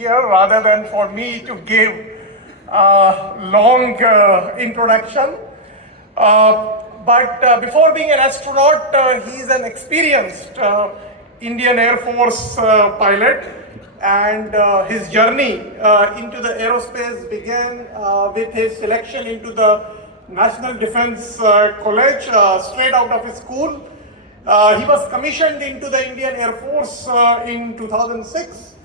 here rather than for me to give a long introduction. But before being an astronaut, he's an experienced Indian Air Force pilot, and his journey into the aerospace began with his selection into the National Defense College straight out of his school. He was commissioned into the Indian Air Force in 2006.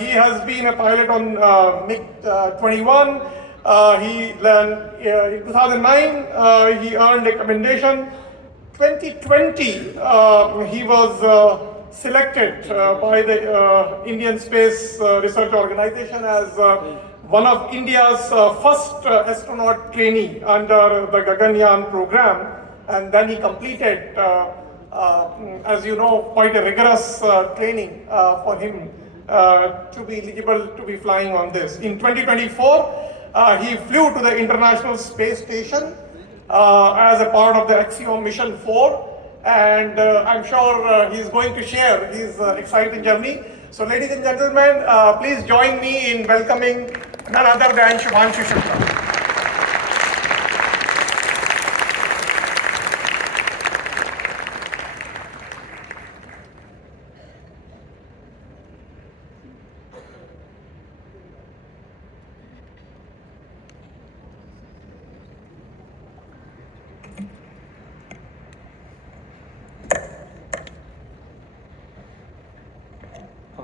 He has been a pilot on MiG-21. In 2009, he earned a commendation. 2020, he was selected by the Indian Space Research Organization as one of India's first astronaut trainee under the Gaganyaan program. And then he completed, as you know, quite a rigorous training for him to be eligible to be flying on this. In 2024, he flew to the International Space Station as a part of the Axiom Mission 4, and I'm sure he's going to share his exciting journey. So ladies and gentlemen, please join me in welcoming none other than Shubhanshu Shukla.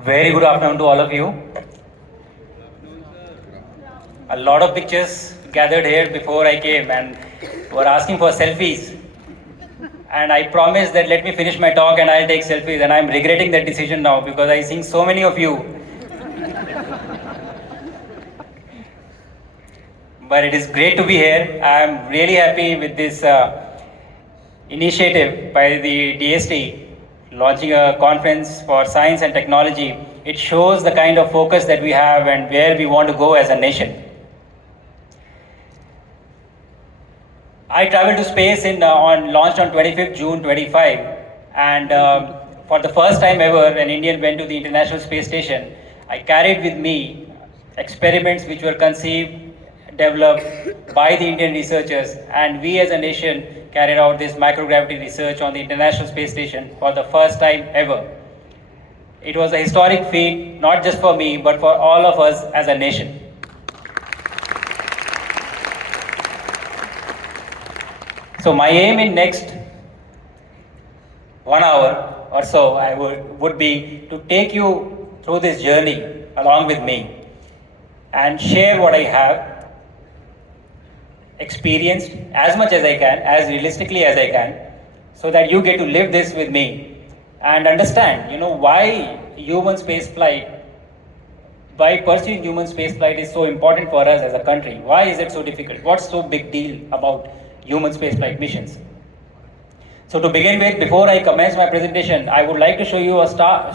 Very good afternoon to all of you. A lot of pictures gathered here before I came and were asking for selfies. And I promised that let me finish my talk and I'll take selfies, and I'm regretting that decision now because I see so many of you. But it is great to be here. I'm really happy with this initiative by the DST launching a conference for science and technology. It shows the kind of focus that we have and where we want to go as a nation. I traveled to space launched on 25th June 25, and for the first time ever an Indian went to the International Space Station. I carried with me experiments which were conceived, developed by the Indian researchers, and we as a nation carried out this microgravity research on the International Space Station for the first time ever. It was a historic feat, not just for me, but for all of us as a nation. So my aim in next 1 hour or so would be to take you through this journey along with me and share what I have experienced as much as I can, as realistically as I can, so that you get to live this with me and understand, why human space flight, why pursuing human space flight is so important for us as a country. Why is it so difficult? What's so big deal about human space flight missions? So to begin with, before I commence my presentation, I would like to show you a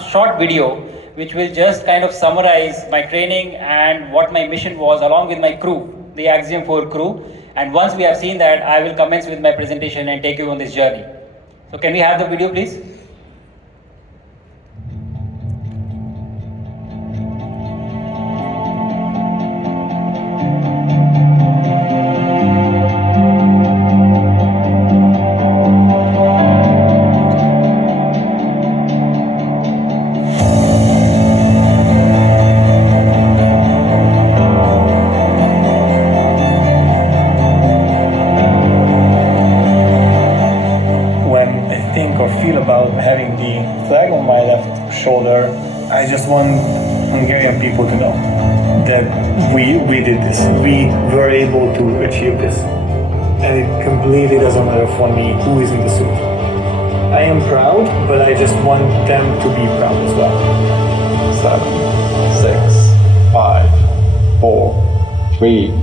short video which will just kind of summarize my training and what my mission was along with my crew, the Axiom 4 crew. And once we have seen that, I will commence with my presentation and take you on this journey. So can we have the video, please? Having the flag on my left shoulder, I just want Hungarian people to know that we did this. We were able to achieve this. And it completely doesn't matter for me who is in the suit. I am proud, but I just want them to be proud as well. 7, 6, 5, 4, 3,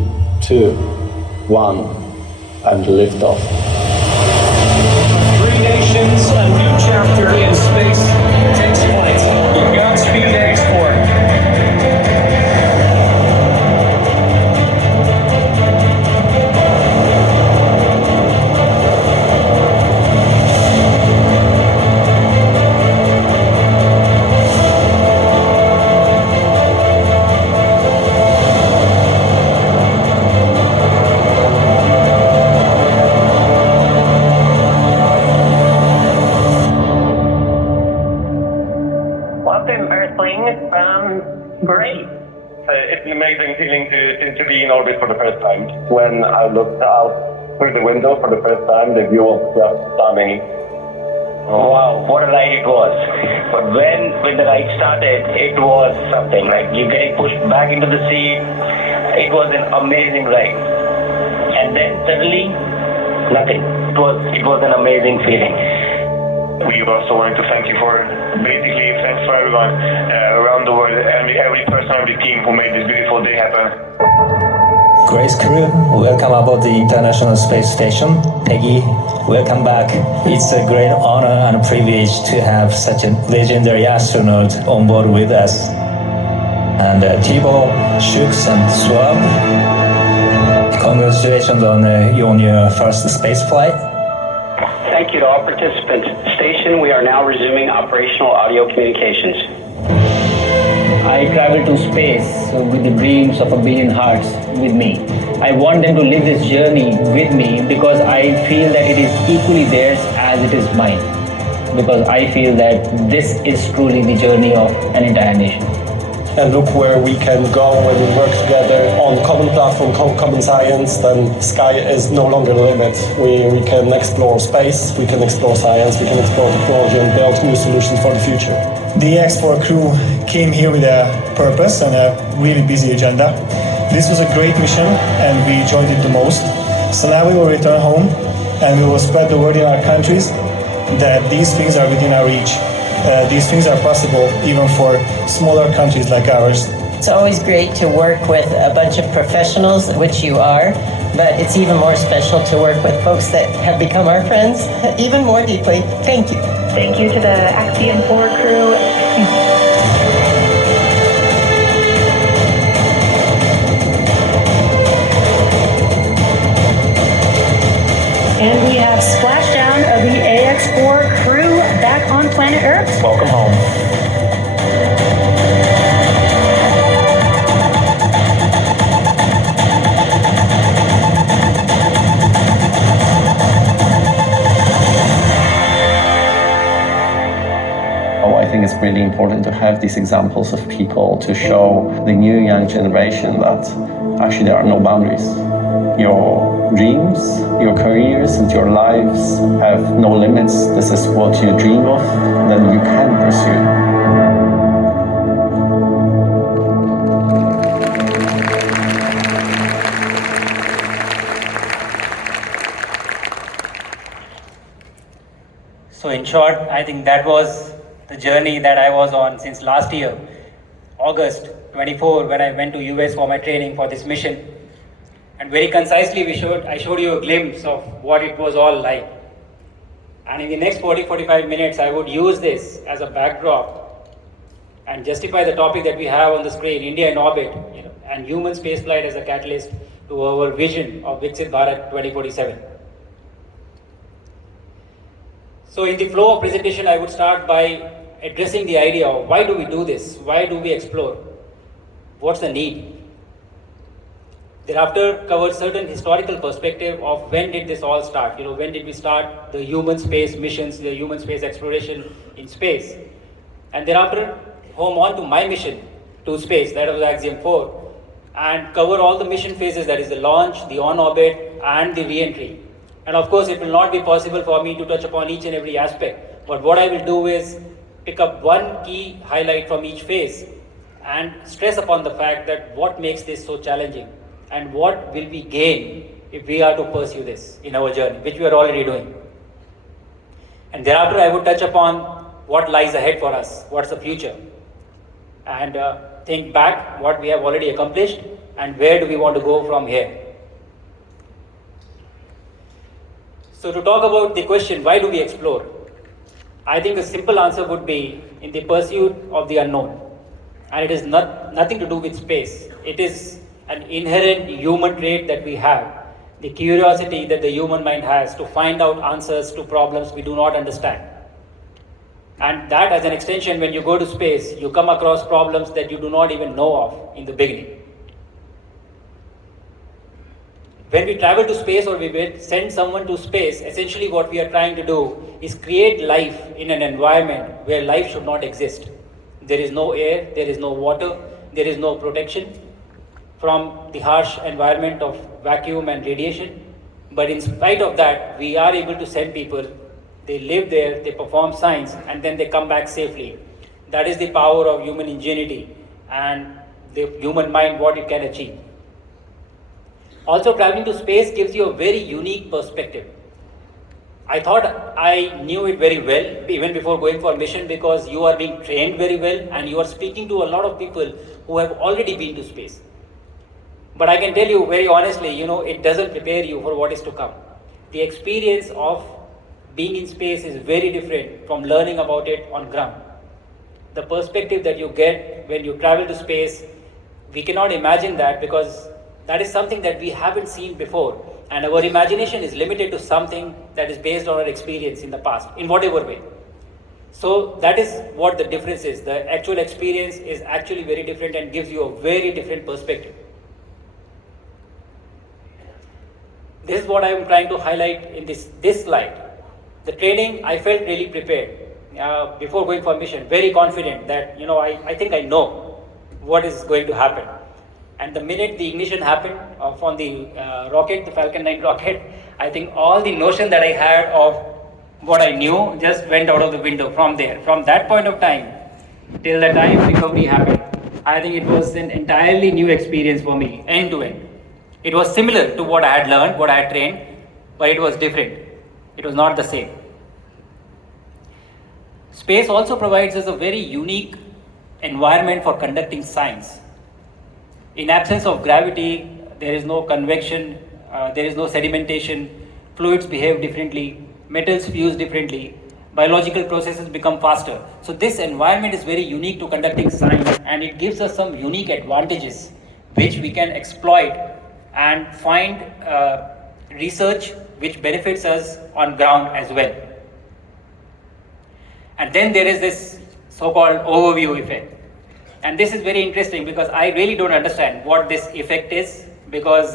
2, 1, and lift off. 3 nations, a new chapter in space takes flight. Godspeed to export. Great. It's an amazing feeling to be in orbit for the first time. When I looked out through the window for the first time, the view was just stunning. Wow, what a ride it was. But when the ride started, it was something. Like you getting pushed back into the seat. It was an amazing ride. And then suddenly, nothing. It was an amazing feeling. We also wanted to thank you for basically thanks for everyone around the world, every person, every team who made this beautiful day happen. Grace crew, welcome aboard the International Space Station. Peggy, welcome back. It's a great honor and privilege to have such a legendary astronaut on board with us. And Thibaut, Shooks and Swab, congratulations on your first space flight. Thank you to all participants. Station, we are now resuming operational audio communications. I travel to space with the dreams of a billion hearts with me. I want them to live this journey with me because I feel that it is equally theirs as it is mine. Because I feel that this is truly the journey of an entire nation. And look where we can go when we work together on common platform, common science, then sky is no longer the limit. We can explore space, we can explore science, we can explore technology and build new solutions for the future. The X4 crew came here with a purpose and a really busy agenda. This was a great mission and we enjoyed it the most. So now we will return home and we will spread the word in our countries that these things are within our reach. These things are possible even for smaller countries like ours. It's always great to work with a bunch of professionals, which you are, but it's even more special to work with folks that have become our friends even more deeply. Thank you. Thank you to the Axiom 4 crew. And we have splashdown of the AX4 crew back on planet Earth. Welcome home. I think it's really important to have these examples of people to show the new young generation that actually there are no boundaries. Your dreams, your careers, and your lives have no limits. This is what you dream of, then you can pursue. So in short, I think that was the journey that I was on since last year, August 24, when I went to US for my training for this mission. And very concisely I showed you a glimpse of what it was all like. And in the next 40-45 minutes, I would use this as a backdrop and justify the topic that we have on the screen, India in orbit, and human spaceflight as a catalyst to our vision of Viksit Bharat 2047. So in the flow of presentation, I would start by addressing the idea of why do we do this? Why do we explore? What's the need? Thereafter, cover certain historical perspective of when did this all start? When did we start the human space missions, the human space exploration in space? And thereafter, home on to my mission to space, that was Axiom 4, and cover all the mission phases, that is the launch, the on-orbit, and the re-entry. And of course, it will not be possible for me to touch upon each and every aspect. But what I will do is pick up one key highlight from each phase and stress upon the fact that what makes this so challenging and what will we gain if we are to pursue this in our journey, which we are already doing. And thereafter, I would touch upon what lies ahead for us, what's the future, and think back what we have already accomplished and where do we want to go from here. So to talk about the question, why do we explore? I think a simple answer would be in the pursuit of the unknown. And it is nothing to do with space. It is an inherent human trait that we have, the curiosity that the human mind has to find out answers to problems we do not understand. And that as an extension, when you go to space, you come across problems that you do not even know of in the beginning. When we travel to space or we send someone to space, essentially what we are trying to do is create life in an environment where life should not exist. There is no air, there is no water, there is no protection from the harsh environment of vacuum and radiation. But in spite of that, we are able to send people, they live there, they perform science, and then they come back safely. That is the power of human ingenuity and the human mind, what it can achieve. Also, traveling to space gives you a very unique perspective. I thought I knew it very well even before going for a mission, because you are being trained very well and you are speaking to a lot of people who have already been to space. But I can tell you very honestly, it doesn't prepare you for what is to come. The experience of being in space is very different from learning about it on ground. The perspective that you get when you travel to space, we cannot imagine that, because that is something that we haven't seen before. And our imagination is limited to something that is based on our experience in the past, in whatever way. So that is what the difference is. The actual experience is actually very different and gives you a very different perspective. This is what I am trying to highlight in this slide. The training, I felt really prepared before going for mission, very confident that, I think I know what is going to happen. And the minute the ignition happened on the rocket, the Falcon 9 rocket, I think all the notion that I had of what I knew just went out of the window from there. From that point of time till the time recovery happened, I think it was an entirely new experience for me, end to end. It was similar to what I had learned, what I had trained, but it was different. It was not the same. Space also provides us a very unique environment for conducting science. In absence of gravity, there is no convection, there is no sedimentation, fluids behave differently, metals fuse differently, biological processes become faster. So this environment is very unique to conducting science, and it gives us some unique advantages which we can exploit and find research which benefits us on ground as well. And then there is this so-called overview effect. And this is very interesting because I really don't understand what this effect is, because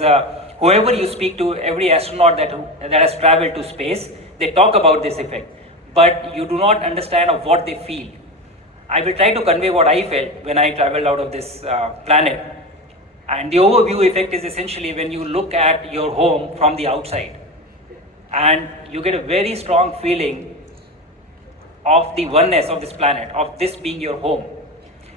whoever you speak to, every astronaut that has traveled to space, they talk about this effect, but you do not understand of what they feel. I will try to convey what I felt when I traveled out of this planet. And the overview effect is essentially when you look at your home from the outside and you get a very strong feeling of the oneness of this planet, of this being your home.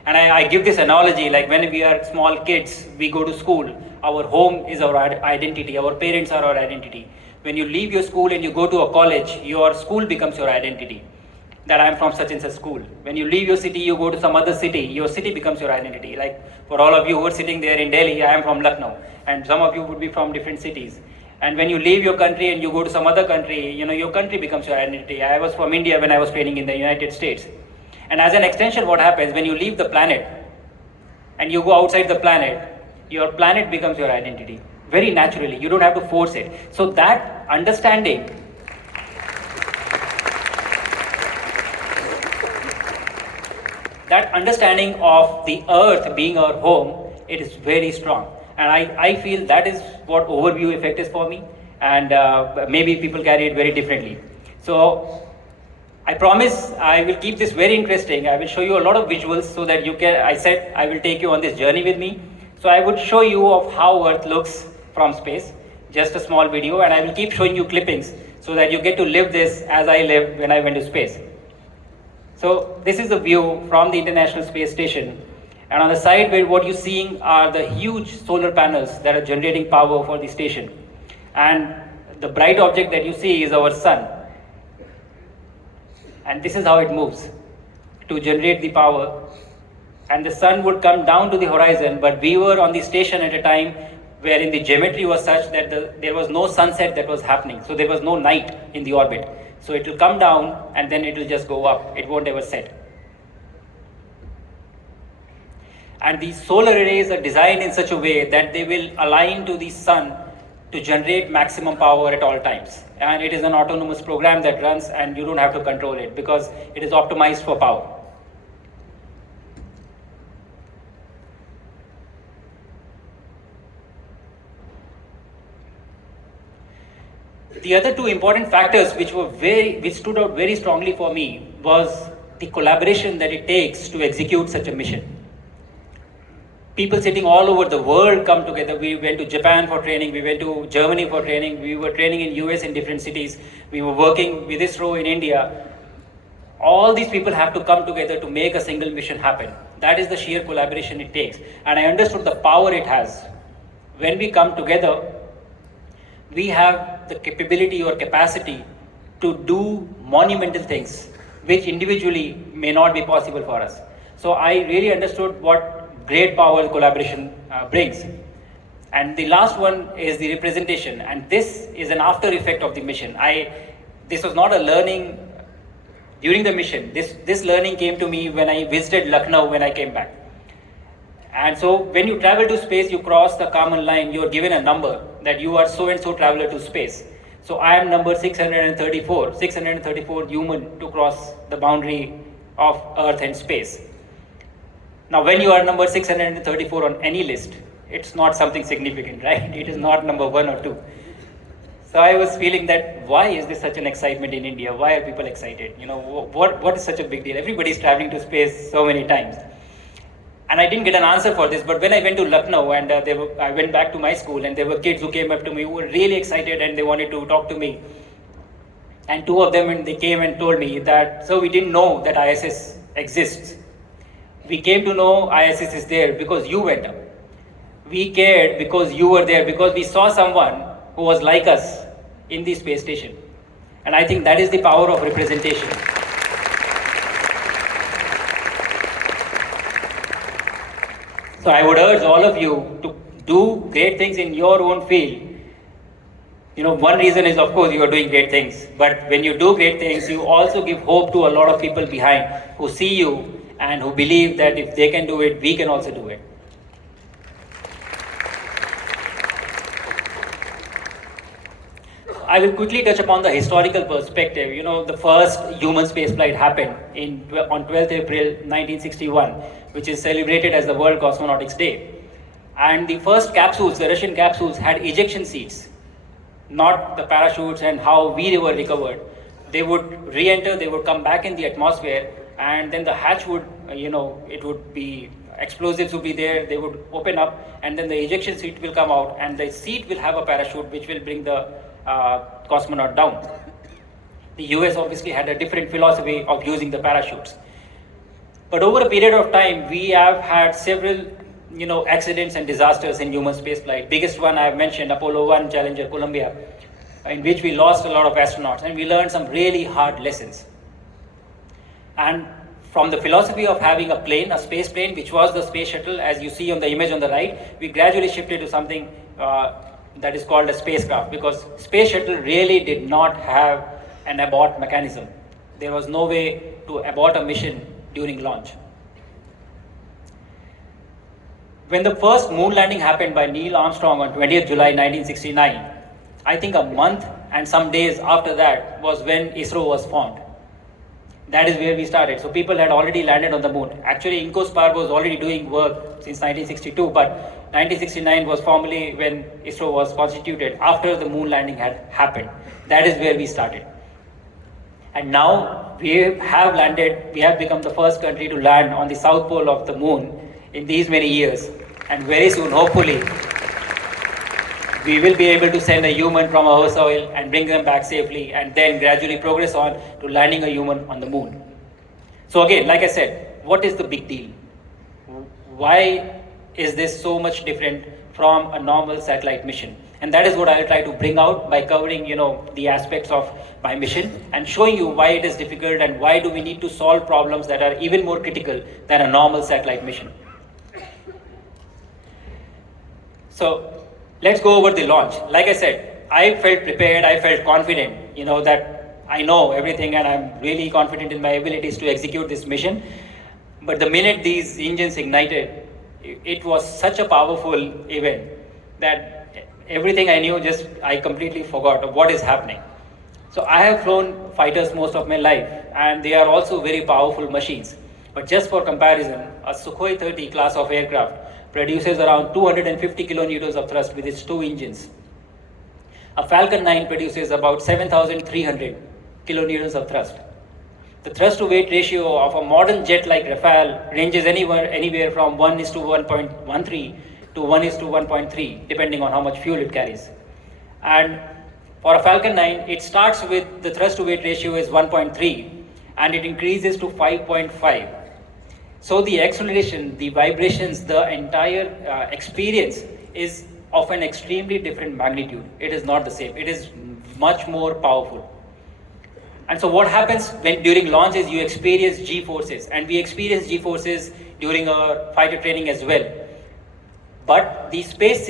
And I give this analogy, like when we are small kids, we go to school, our home is our identity, our parents are our identity. When you leave your school and you go to a college, your school becomes your identity, that I am from such and such school. When you leave your city, you go to some other city, your city becomes your identity. Like for all of you who are sitting there in Delhi, I am from Lucknow, and some of you would be from different cities. And when you leave your country and you go to some other country, your country becomes your identity. I was from India when I was training in the United States. And as an extension, what happens when you leave the planet and you go outside the planet, your planet becomes your identity. Very naturally, you don't have to force it. So that understanding of the earth being our home, it is very strong. And I feel that is what overview effect is for me. And maybe people carry it very differently. So I promise I will keep this very interesting. I will show you a lot of visuals so that you can, I said I will take you on this journey with me. So I would show you of how Earth looks from space, just a small video, and I will keep showing you clippings so that you get to live this as I lived when I went to space. So this is a view from the International Space Station. And on the side, where what you're seeing are the huge solar panels that are generating power for the station. And the bright object that you see is our sun. And this is how it moves to generate the power. And the sun would come down to the horizon, but we were on the station at a time wherein the geometry was such that there was no sunset that was happening. So there was no night in the orbit. So it will come down and then it will just go up. It won't ever set. And these solar arrays are designed in such a way that they will align to the sun to generate maximum power at all times. And it is an autonomous program that runs and you don't have to control it because it is optimized for power. The other two important factors which stood out very strongly for me was the collaboration that it takes to execute such a mission. People sitting all over the world come together. We went to Japan for training, we went to Germany for training, we were training in US in different cities, we were working with ISRO in India. All these people have to come together to make a single mission happen. That is the sheer collaboration it takes. And I understood the power it has. When we come together, we have the capability or capacity to do monumental things, which individually may not be possible for us. So I really understood what great power collaboration brings. And the last one is the representation, and this is an after effect of the mission. This was not a learning during the mission. This learning came to me when I visited Lucknow when I came back. And so when you travel to space, you cross the common line, you are given a number that you are so and so traveler to space. So I am number 634 human to cross the boundary of Earth and space. Now, when you are number 634 on any list, it's not something significant, right? It is not number 1 or 2. So I was feeling that why is this such an excitement in India? Why are people excited? You know, what is such a big deal? Everybody is traveling to space so many times. And I didn't get an answer for this, but when I went to Lucknow and I went back to my school, and there were kids who came up to me who were really excited and they wanted to talk to me. And 2 of them, and they came and told me that, so we didn't know that ISS exists. We came to know ISS is there because you went up. We cared because you were there, because we saw someone who was like us in the space station. And I think that is the power of representation. So I would urge all of you to do great things in your own field. You know, one reason is, of course, you are doing great things. But when you do great things, you also give hope to a lot of people behind who see you and who believe that if they can do it, we can also do it. I will quickly touch upon the historical perspective. You know, the first human spaceflight happened on 12th April 1961, which is celebrated as the World Cosmonautics Day. And the first capsules, the Russian capsules, had ejection seats, not the parachutes and how we were recovered. They would re-enter, they would come back in the atmosphere, and then the hatch would, it would be, explosives would be there, they would open up, and then the ejection seat will come out, and the seat will have a parachute which will bring the cosmonaut down. The US obviously had a different philosophy of using the parachutes. But over a period of time, we have had several, accidents and disasters in human spaceflight. Biggest one I have mentioned, Apollo 1 Challenger Columbia, in which we lost a lot of astronauts, and we learned some really hard lessons. And from the philosophy of having a plane, a space plane, which was the space shuttle, as you see on the image on the right, we gradually shifted to something that is called a spacecraft, because space shuttle really did not have an abort mechanism. There was no way to abort a mission during launch. When the first moon landing happened by Neil Armstrong on 20th July 1969, I think a month and some days after that was when ISRO was formed. That is where we started. So people had already landed on the moon. Actually, INCOSPAR was already doing work since 1962, but 1969 was formally when ISRO was constituted after the moon landing had happened. That is where we started. And now we have landed, we have become the first country to land on the south pole of the moon in these many years. And very soon, hopefully, we will be able to send a human from our soil and bring them back safely, and then gradually progress on to landing a human on the moon. So again, like I said, what is the big deal? Why is this so much different from a normal satellite mission? And that is what I will try to bring out by covering, the aspects of my mission and showing you why it is difficult and why do we need to solve problems that are even more critical than a normal satellite mission. So let's go over the launch. Like I said, I felt prepared, I felt confident, that I know everything and I'm really confident in my abilities to execute this mission. But the minute these engines ignited, it was such a powerful event that everything I knew, I completely forgot of what is happening. So I have flown fighters most of my life, and they are also very powerful machines. But just for comparison, a Sukhoi 30 class of aircraft produces around 250 kilonewtons of thrust with its 2 engines. A Falcon 9 produces about 7,300 kilonewtons of thrust. the thrust to weight ratio of a modern jet like Rafale ranges anywhere from 1:1.13 to 1:1.3, depending on how much fuel it carries. And for a Falcon 9, it starts with the thrust to weight ratio is 1.3 and it increases to 5.5. So the acceleration, the vibrations, the entire experience is of an extremely different magnitude. It is not the same. It is much more powerful. And so what happens when during launch is you experience G-forces, and we experience G-forces during our fighter training as well. But the space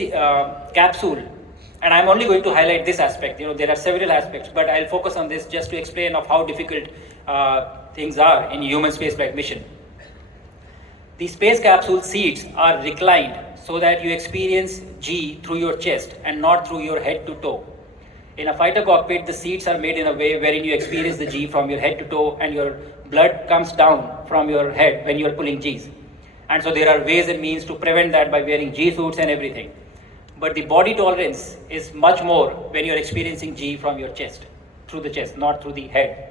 capsule, and I'm only going to highlight this aspect, there are several aspects, but I'll focus on this just to explain of how difficult things are in human spaceflight mission. The space capsule seats are reclined so that you experience G through your chest and not through your head to toe. In a fighter cockpit, the seats are made in a way wherein you experience the G from your head to toe and your blood comes down from your head when you are pulling Gs. And so there are ways and means to prevent that by wearing G suits and everything. But the body tolerance is much more when you're experiencing G from your chest, through the chest, not through the head.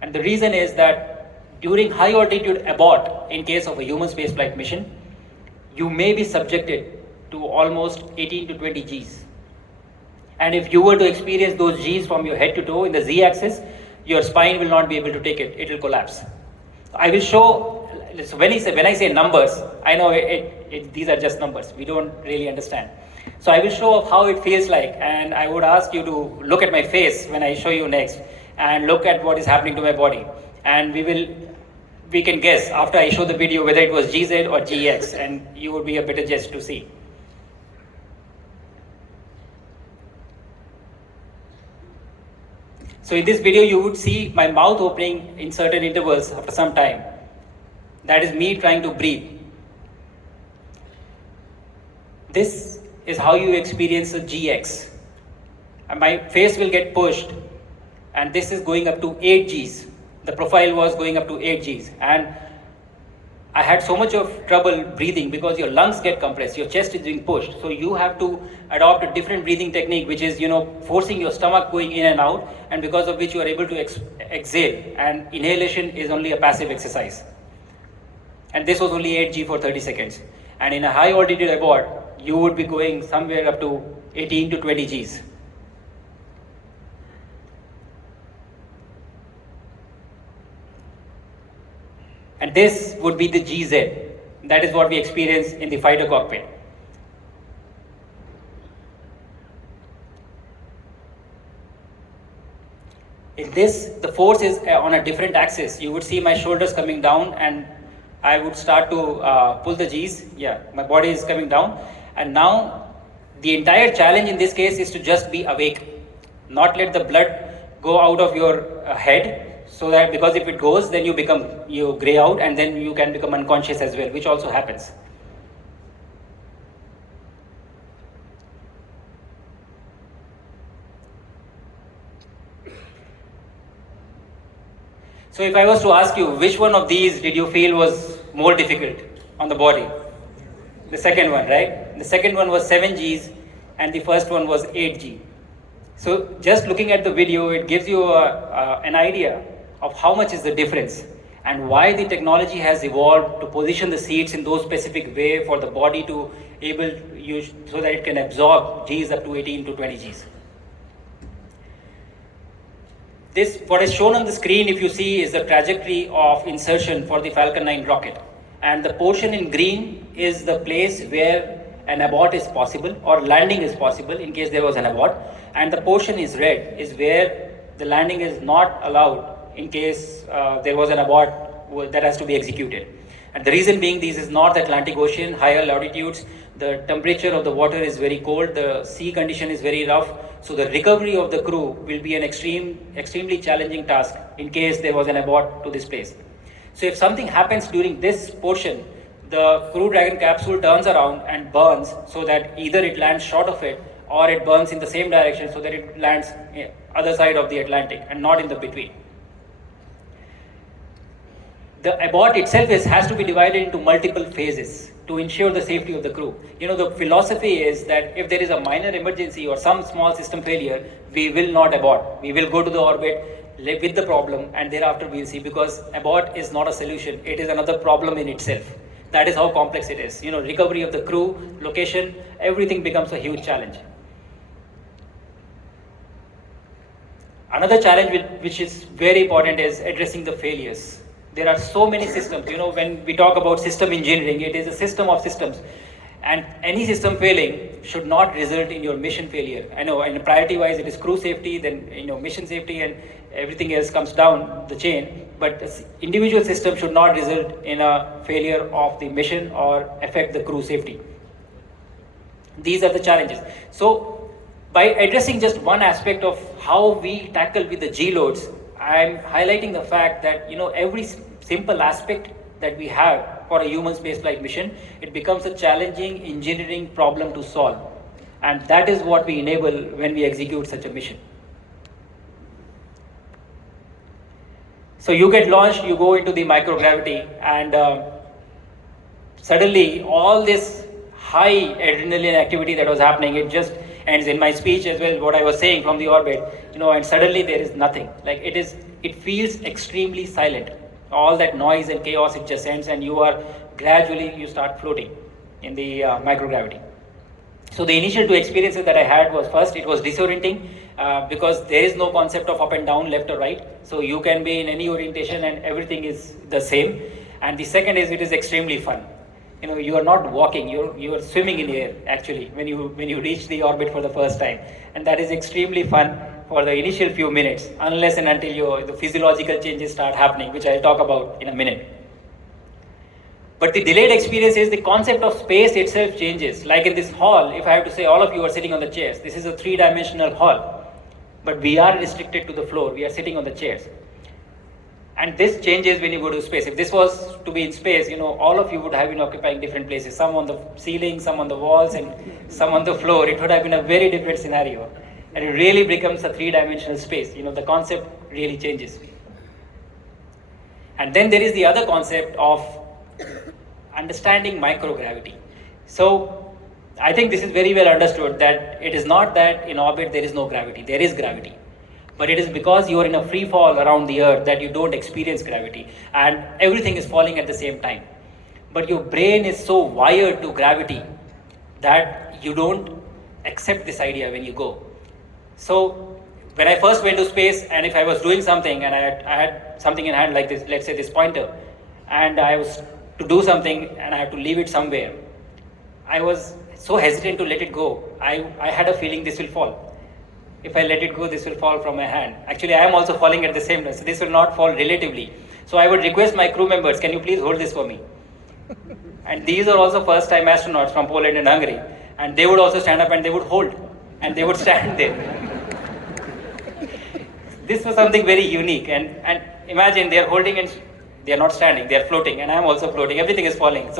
And the reason is that during high altitude abort, in case of a human spaceflight mission, you may be subjected to almost 18 to 20 Gs. And if you were to experience those Gs from your head to toe in the Z axis, your spine will not be able to take it. It will collapse. I will show, so when I say numbers, I know these are just numbers. We don't really understand. So I will show how it feels like, and I would ask you to look at my face when I show you next, and look at what is happening to my body. And we can guess after I show the video whether it was GZ or GX, and you would be a better judge to see. So in this video, you would see my mouth opening in certain intervals after some time. That is me trying to breathe. This is how you experience a GX. And my face will get pushed, and this is going up to 8 Gs. The profile was going up to 8 Gs. And I had so much of trouble breathing because your lungs get compressed, your chest is being pushed. So you have to adopt a different breathing technique, which is, forcing your stomach going in and out, and because of which you are able to exhale. And inhalation is only a passive exercise. And this was only 8 G for 30 seconds. And in a high altitude abort, you would be going somewhere up to 18 to 20 Gs. And this would be the GZ. That is what we experience in the fighter cockpit. In this, the force is on a different axis. You would see my shoulders coming down, and I would start to pull the Gs. Yeah, my body is coming down. And now, the entire challenge in this case is to just be awake. Not let the blood go out of your head. So that, because if it goes, then you gray out, and then you can become unconscious as well, which also happens. So if I was to ask you, which one of these did you feel was more difficult on the body? The second one, right? The second one was 7 Gs, and the first one was 8 G. So just looking at the video, it gives you an idea of how much is the difference and why the technology has evolved to position the seats in those specific way for the body to able use, so that it can absorb Gs up to 18 to 20 Gs. This, what is shown on the screen, if you see, is the trajectory of insertion for the Falcon 9 rocket. And the portion in green is the place where an abort is possible, or landing is possible in case there was an abort. And the portion is red is where the landing is not allowed in case there was an abort that has to be executed. And the reason being, this is North Atlantic Ocean, higher altitudes, the temperature of the water is very cold, the sea condition is very rough, so the recovery of the crew will be an extremely challenging task in case there was an abort to this place. So if something happens during this portion, the Crew Dragon capsule turns around and burns, so that either it lands short of it or it burns in the same direction so that it lands other side of the Atlantic and not in the between. The abort itself has to be divided into multiple phases to ensure the safety of the crew. The philosophy is that if there is a minor emergency or some small system failure, we will not abort. We will go to the orbit, live with the problem, and thereafter we'll see, because abort is not a solution, it is another problem in itself. That is how complex it is. Recovery of the crew, location, everything becomes a huge challenge. Another challenge which is very important is addressing the failures. There are so many systems. When we talk about system engineering, it is a system of systems. And any system failing should not result in your mission failure. I know, and priority-wise, it is crew safety, then mission safety, and everything else comes down the chain. But individual system should not result in a failure of the mission or affect the crew safety. These are the challenges. So, by addressing just one aspect of how we tackle with the G loads, I'm highlighting the fact that every simple aspect that we have for a human spaceflight mission, it becomes a challenging engineering problem to solve. And that is what we enable when we execute such a mission. So you get launched, you go into the microgravity, and suddenly all this high adrenaline activity that was happening, it just ends. In my speech as well, what I was saying from the orbit, and suddenly there is nothing. Like it feels extremely silent. All that noise and chaos, it just ends, and you start floating in the microgravity. So the initial two experiences that I had was, first, it was disorienting because there is no concept of up and down, left or right. So you can be in any orientation and everything is the same. And the second is, it is extremely fun. You are not walking, you are swimming in air actually when you reach the orbit for the first time, and that is extremely fun for the initial few minutes, unless and until the physiological changes start happening, which I'll talk about in a minute. But the delayed experience is the concept of space itself changes. Like in this hall, if I have to say all of you are sitting on the chairs, this is a 3-dimensional hall, but we are restricted to the floor, we are sitting on the chairs. And this changes when you go to space. If this was to be in space, all of you would have been occupying different places, some on the ceiling, some on the walls, and some on the floor. It would have been a very different scenario. And it really becomes a 3-dimensional space. The concept really changes. And then there is the other concept of understanding microgravity. So I think this is very well understood, that it is not that in orbit there is no gravity. There is gravity. But it is because you are in a free fall around the Earth that you don't experience gravity, and everything is falling at the same time. But your brain is so wired to gravity that you don't accept this idea when you go. So when I first went to space, and if I was doing something and I had something in hand like this, let's say this pointer, and I was to do something and I had to leave it somewhere, I was so hesitant to let it go. I had a feeling this will fall. If I let it go, this will fall from my hand. Actually, I am also falling at the same time, so this will not fall relatively. So I would request my crew members, can you please hold this for me? And these are also first-time astronauts from Poland and Hungary. And they would also stand up and they would hold. And they would stand there. This was something very unique. And imagine they are holding and they are not standing, they are floating. And I am also floating, everything is falling.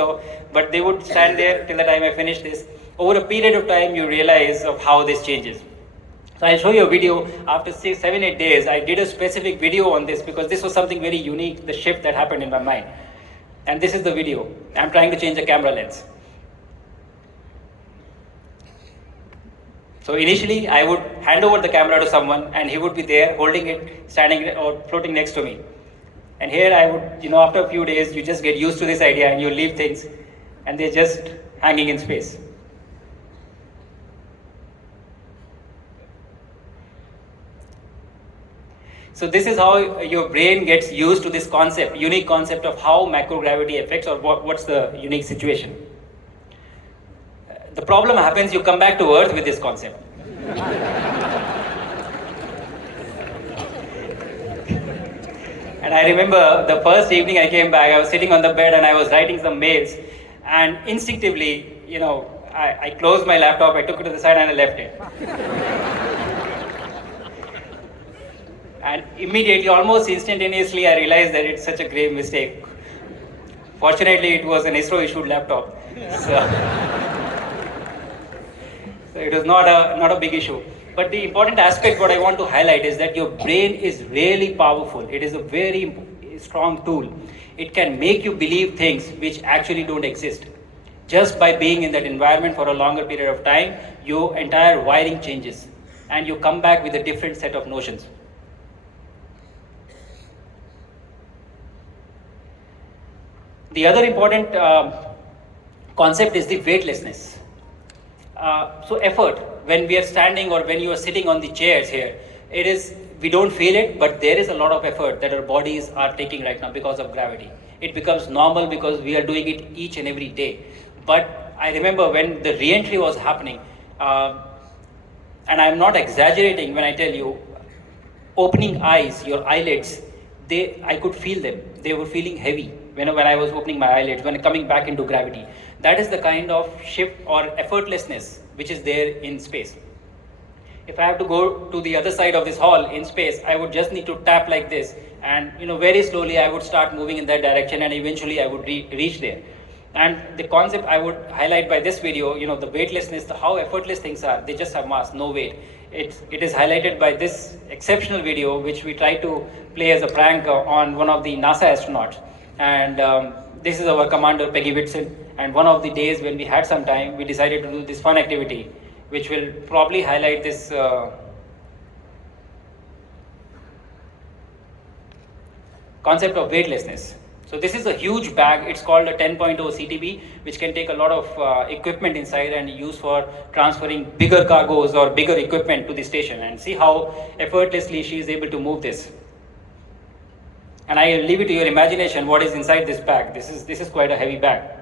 But they would stand there till the time I finish this. Over a period of time, you realize of how this changes. So I'll show you a video. After 7, 8 days, I did a specific video on this because this was something very unique, the shift that happened in my mind. And this is the video. I'm trying to change the camera lens. So initially, I would hand over the camera to someone and he would be there holding it, standing or floating next to me. And here I would, after a few days, you just get used to this idea and you leave things and they're just hanging in space. So this is how your brain gets used to this concept, unique concept of how microgravity affects or what's the unique situation. The problem happens, you come back to Earth with this concept. And I remember the first evening I came back, I was sitting on the bed and I was writing some mails, and instinctively, I closed my laptop, I took it to the side and I left it. And immediately, almost instantaneously, I realized that it's such a grave mistake. Fortunately, it was an ISRO-issued laptop, so it was not a big issue. But the important aspect what I want to highlight is that your brain is really powerful. It is a very strong tool. It can make you believe things which actually don't exist. Just by being in that environment for a longer period of time, your entire wiring changes and you come back with a different set of notions. The other important concept is the weightlessness. So effort, when we are standing or when you are sitting on the chairs here, we don't feel it, but there is a lot of effort that our bodies are taking right now because of gravity. It becomes normal because we are doing it each and every day. But I remember when the re-entry was happening, and I'm not exaggerating when I tell you, opening eyes, your eyelids, I could feel them. They were feeling heavy when I was opening my eyelids, when coming back into gravity. That is the kind of shift or effortlessness which is there in space. If I have to go to the other side of this hall in space, I would just need to tap like this, and very slowly I would start moving in that direction, and eventually I would reach there. And the concept I would highlight by this video, the weightlessness, how effortless things are. They just have mass, no weight. It is highlighted by this exceptional video, which we tried to play as a prank on one of the NASA astronauts. And this is our commander, Peggy Whitson. And one of the days when we had some time, we decided to do this fun activity, which will probably highlight this concept of weightlessness. So this is a huge bag. It's called a 10.0 CTB, which can take a lot of equipment inside and use for transferring bigger cargoes or bigger equipment to the station. And see how effortlessly she is able to move this. And I leave it to your imagination what is inside this bag. This is quite a heavy bag.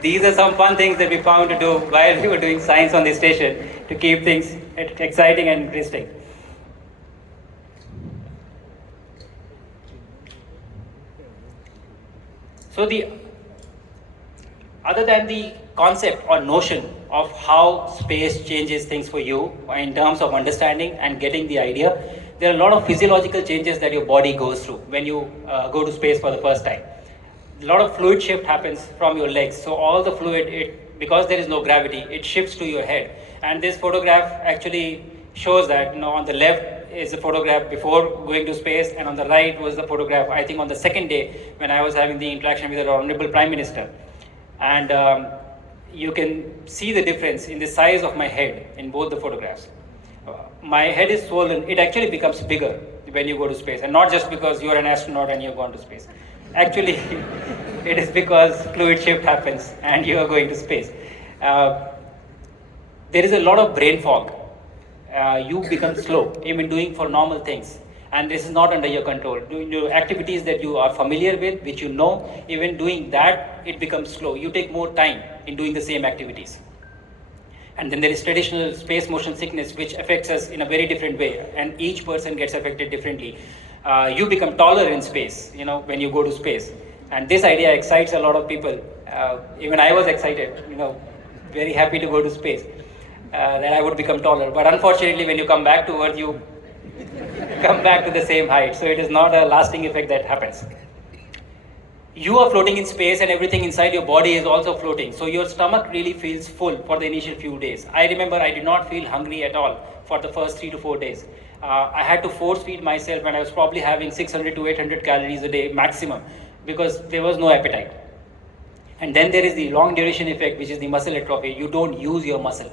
These are some fun things that we found to do while we were doing science on the station to keep things exciting and interesting. So other than the concept or notion of how space changes things for you in terms of understanding and getting the idea, there are a lot of physiological changes that your body goes through when you go to space for the first time. A lot of fluid shift happens from your legs. So all the fluid, because there is no gravity, it shifts to your head. And this photograph actually shows that, on the left is a photograph before going to space, and on the right was the photograph, I think, on the second day when I was having the interaction with the Honorable Prime Minister. And you can see the difference in the size of my head in both the photographs. My head is swollen. It actually becomes bigger when you go to space, and not just because you're an astronaut and you've gone to space. Actually, it is because fluid shift happens and you are going to space. There is a lot of brain fog. You become slow, even doing for normal things. And this is not under your control. Doing your activities that you are familiar with, which you know, even doing that, it becomes slow. You take more time in doing the same activities. And then there is traditional space motion sickness, which affects us in a very different way. And each person gets affected differently. You become taller in space, when you go to space. And this idea excites a lot of people. Even I was excited, very happy to go to space, that I would become taller. But unfortunately, when you come back to Earth, you come back to the same height. So it is not a lasting effect that happens. You are floating in space, and everything inside your body is also floating. So your stomach really feels full for the initial few days. I remember I did not feel hungry at all for the first 3 to 4 days. I had to force feed myself, and I was probably having 600 to 800 calories a day maximum, because there was no appetite. And then there is the long duration effect, which is the muscle atrophy. You don't use your muscle.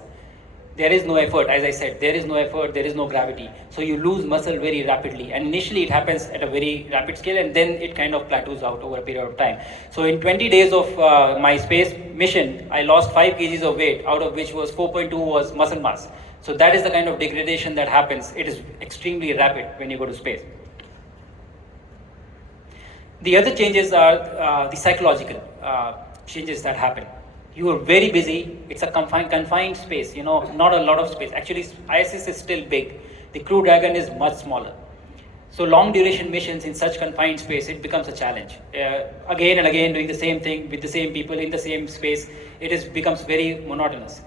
There is no effort, as I said, there is no effort, there is no gravity. So you lose muscle very rapidly. And initially it happens at a very rapid scale, and then it kind of plateaus out over a period of time. So in 20 days of my space mission, I lost 5 kgs of weight, out of which was 4.2 was muscle mass. So that is the kind of degradation that happens. It is extremely rapid when you go to space. The other changes are the psychological changes that happen. You are very busy. It's a confined space, not a lot of space. Actually, ISS is still big. The Crew Dragon is much smaller. So long duration missions in such confined space, it becomes a challenge. Again and again doing the same thing with the same people in the same space, becomes very monotonous.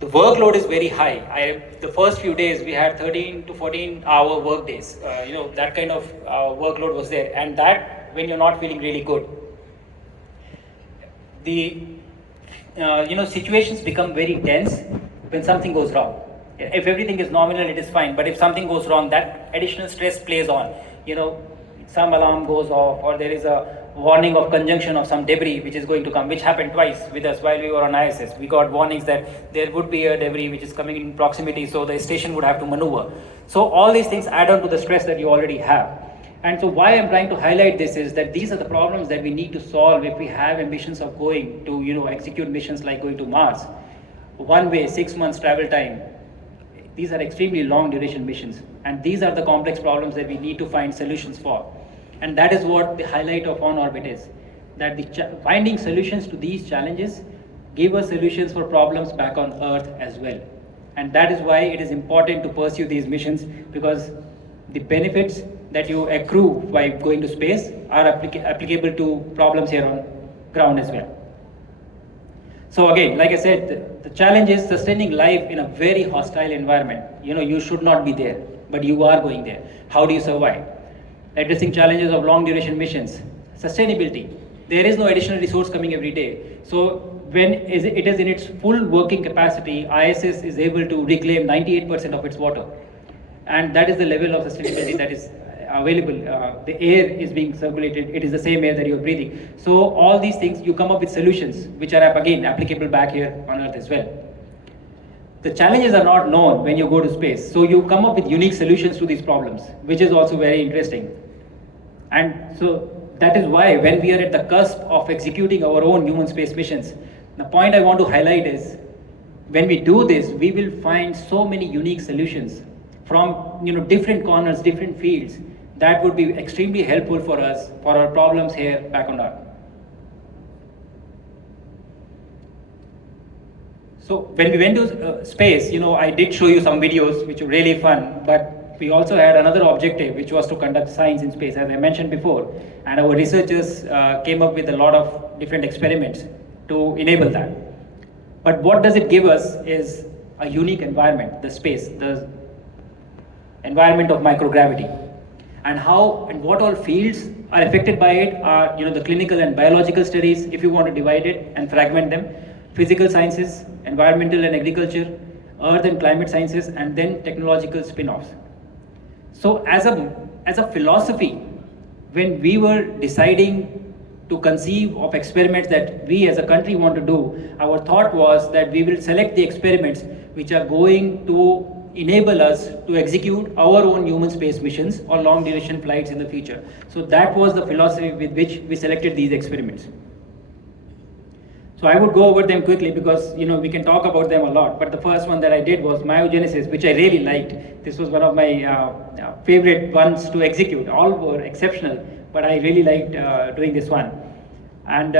The workload is very high. The first few days we had 13 to 14 hour work days. That kind of workload was there, and that when you're not feeling really good. The situations become very tense when something goes wrong. If everything is nominal, it is fine. But if something goes wrong, that additional stress plays on. some alarm goes off, or there is a warning of conjunction of some debris which is going to come, which happened twice with us while we were on ISS. We got warnings that there would be a debris which is coming in proximity, so the station would have to maneuver. So all these things add on to the stress that you already have. And so why I'm trying to highlight this is that these are the problems that we need to solve if we have ambitions of going to, execute missions like going to Mars. One way, 6 months travel time. These are extremely long duration missions. And these are the complex problems that we need to find solutions for. And that is what the highlight of On Orbit is. That finding solutions to these challenges give us solutions for problems back on Earth as well. And that is why it is important to pursue these missions, because the benefits that you accrue by going to space are applicable to problems here on ground as well. So again, like I said, the challenge is sustaining life in a very hostile environment. You should not be there, but you are going there. How do you survive? Addressing challenges of long duration missions. Sustainability. There is no additional resource coming every day. So when it is in its full working capacity, ISS is able to reclaim 98% of its water. And that is the level of sustainability that is available. The air is being circulated. It is the same air that you're breathing. So all these things, you come up with solutions which are again applicable back here on Earth as well. The challenges are not known when you go to space. So you come up with unique solutions to these problems, which is also very interesting. And so that is why when we are at the cusp of executing our own human space missions, the point I want to highlight is when we do this, we will find so many unique solutions from different corners, different fields, that would be extremely helpful for us, for our problems here back on Earth. So when we went to space, I did show you some videos which were really fun, but we also had another objective, which was to conduct science in space, as I mentioned before. And our researchers came up with a lot of different experiments to enable that. But what does it give us is a unique environment, the space, the environment of microgravity. And how and what all fields are affected by it are, the clinical and biological studies, if you want to divide it and fragment them, physical sciences, environmental and agriculture, earth and climate sciences, and then technological spin-offs. So as a philosophy, when we were deciding to conceive of experiments that we as a country want to do, our thought was that we will select the experiments which are going to enable us to execute our own human space missions or long duration flights in the future. So that was the philosophy with which we selected these experiments. So I would go over them quickly because we can talk about them a lot, but the first one that I did was myogenesis, which I really liked. This was one of my favorite ones to execute. All were exceptional, but I really liked doing this one. And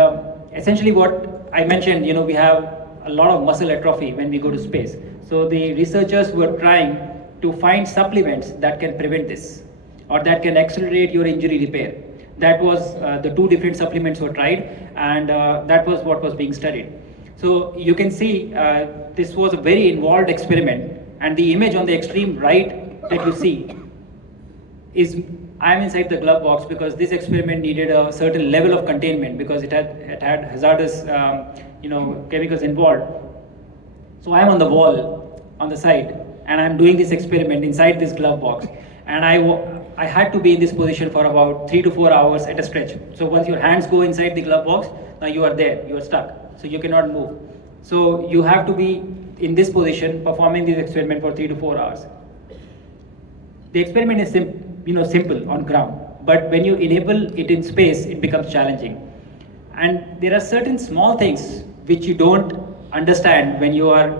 essentially what I mentioned, we have a lot of muscle atrophy when we go to space. So the researchers were trying to find supplements that can prevent this, or that can accelerate your injury repair. That was the two different supplements were tried, and that was what was being studied. So you can see this was a very involved experiment, and the image on the extreme right that you see is I'm inside the glove box because this experiment needed a certain level of containment because it had hazardous chemicals involved. So I'm on the wall on the side, and I'm doing this experiment inside this glove box, and I had to be in this position for about 3 to 4 hours at a stretch. So once your hands go inside the glove box, now you are there, you are stuck, so you cannot move. So you have to be in this position performing this experiment for 3 to 4 hours. The experiment is simple on ground, but when you enable it in space, it becomes challenging. And there are certain small things which you don't understand when you are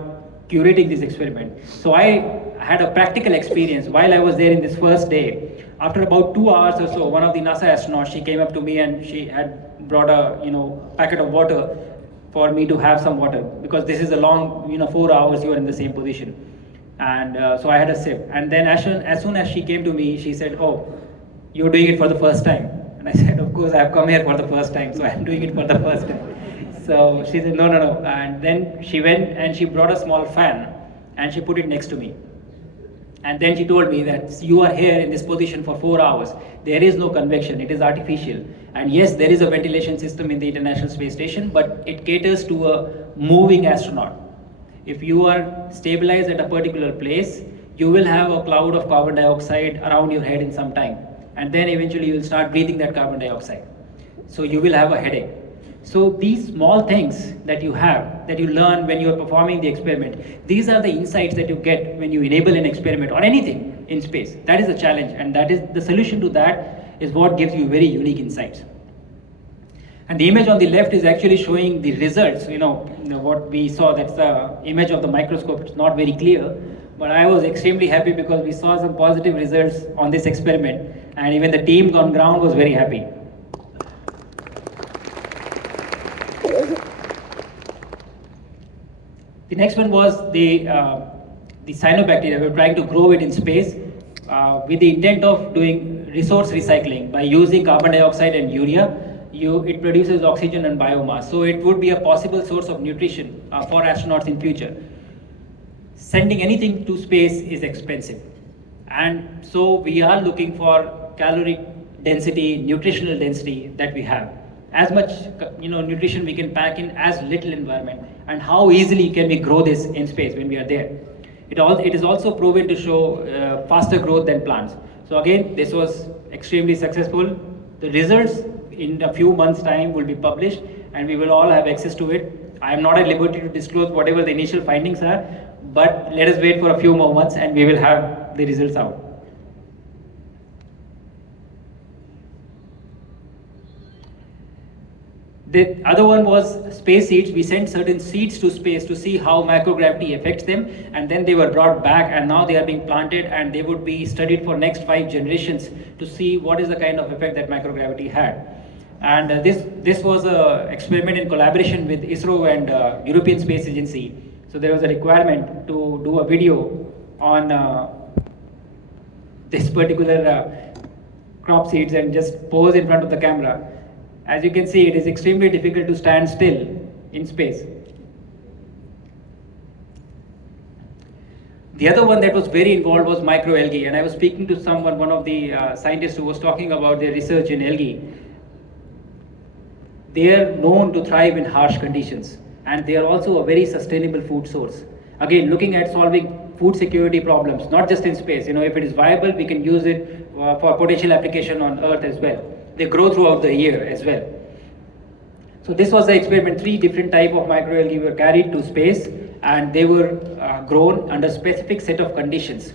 curating this experiment. So I had a practical experience while I was there in this first day. After about 2 hours or so, one of the NASA astronauts, she came up to me and she had brought a packet of water for me to have some water, because this is a long 4 hours you are in the same position. And so I had a sip, and then as soon as she came to me, she said, "Oh, you're doing it for the first time." And I said, "Of course, I've come here for the first time, so I'm doing it for the first time." So she said, no. And then she went and she brought a small fan and she put it next to me. And then she told me that you are here in this position for 4 hours. There is no convection, it is artificial. And yes, there is a ventilation system in the International Space Station, but it caters to a moving astronaut. If you are stabilized at a particular place, you will have a cloud of carbon dioxide around your head in some time. and then eventually you will start breathing that carbon dioxide. So you will have a headache. So these small things that you have, that you learn when you are performing the experiment, these are the insights that you get when you enable an experiment or anything in space. That is the challenge, and that is the solution to that is what gives you very unique insights. And the image on the left is actually showing the results, what we saw. That's the image of the microscope. It's not very clear, but I was extremely happy because we saw some positive results on this experiment, and even the team on ground was very happy. The next one was the cyanobacteria. We were trying to grow it in space with the intent of doing resource recycling. By using carbon dioxide and urea, it produces oxygen and biomass. So it would be a possible source of nutrition for astronauts in future. Sending anything to space is expensive. And so we are looking for caloric density, nutritional density that we have. As much nutrition we can pack in as little environment, and how easily can we grow this in space when we are there. It is also proven to show faster growth than plants. So again, this was extremely successful. The results in a few months' time will be published, and we will all have access to it. I am not at liberty to disclose whatever the initial findings are, but let us wait for a few more months and we will have the results out. The other one was space seeds. We sent certain seeds to space to see how microgravity affects them, and then they were brought back, and now they are being planted, and they would be studied for next 5 generations to see what is the kind of effect that microgravity had. And this was an experiment in collaboration with ISRO and European Space Agency. So there was a requirement to do a video on this particular crop seeds and just pose in front of the camera. As you can see, it is extremely difficult to stand still in space. The other one that was very involved was microalgae, and I was speaking to one of the scientists who was talking about their research in algae. They are known to thrive in harsh conditions, and they are also a very sustainable food source. Again, looking at solving food security problems, not just in space. If it is viable, we can use it for potential application on Earth as well. They grow throughout the year as well. So this was the experiment. 3 different types of microalgae were carried to space, and they were grown under specific set of conditions.